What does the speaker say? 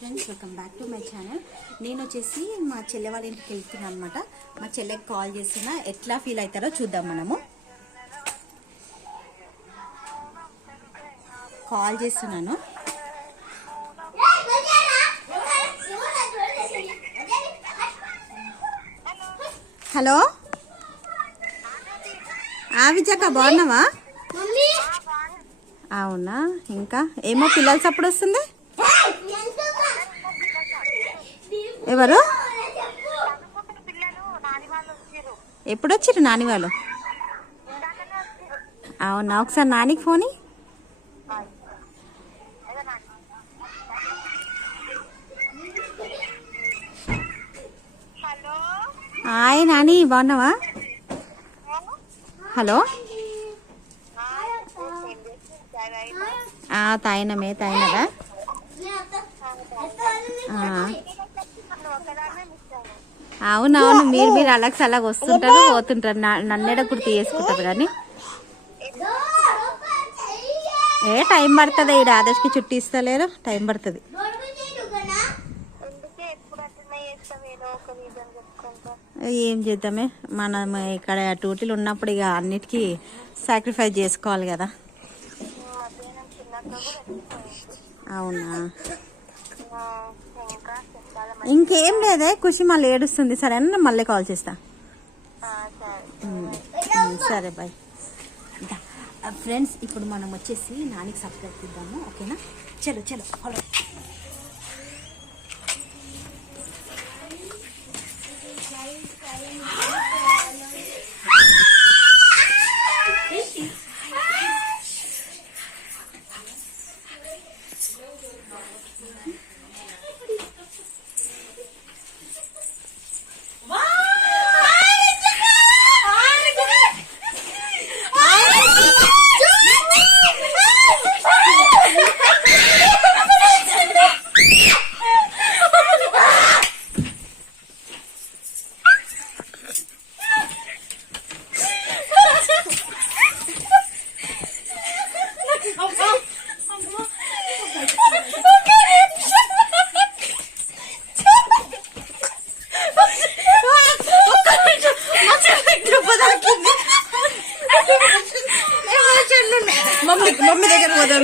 Friends welcome back to my channel నేను వచ్చేసి మా చెల్లె వాళ్ళ ఇంటికి వెళ్తున్నాను అనమాట మా చెల్లెకి కాల్ చేస్తున్నా. ఎట్లా ఫీల్ అవుతారో చూద్దాం మనము. కాల్ చేస్తున్నాను. హలో ఆ విజాక బాగున్నావా అవునా? ఇంకా? ఏమో పిల్లల సప్పుడు వస్తుంది. ఎవరు? ఎప్పుడు వచ్చారు నాని వాళ్ళు? అవునా ఒకసారి నానికి ఫోని హాయ్ నాని బాగున్నావా? హలో? తాయినమే తాయినదా అవునవును మీరు మీరు అలాగ అలాగ వస్తుంటారు పోతుంటారు నా- నన్నేడ గుర్తు చేసుకుంటారు కానీ. ఏ టైం పడుతుంది ఈ ఆదర్శకి చుట్టి ఇస్తలేరు టైం పడుతుంది. ఏం చేద్దామే మనం ఇక్కడ డ్యూటీలు ఉన్నప్పుడు ఇక అన్నిటికీ సాక్రిఫైస్ చేసుకోవాలి కదా. అవునా? ఇంకేం లేదే ఖుషి మళ్ళీ ఏడుస్తుంది. సరే అన్న మళ్ళీ కాల్ చేస్తా. సరే బాయ్. ఫ్రెండ్స్ ఇప్పుడు మనం వచ్చేసి నానికి సబ్స్క్రైబ్ చేద్దాము ఓకేనా? చలో చలో హలో Muhammed'e kadar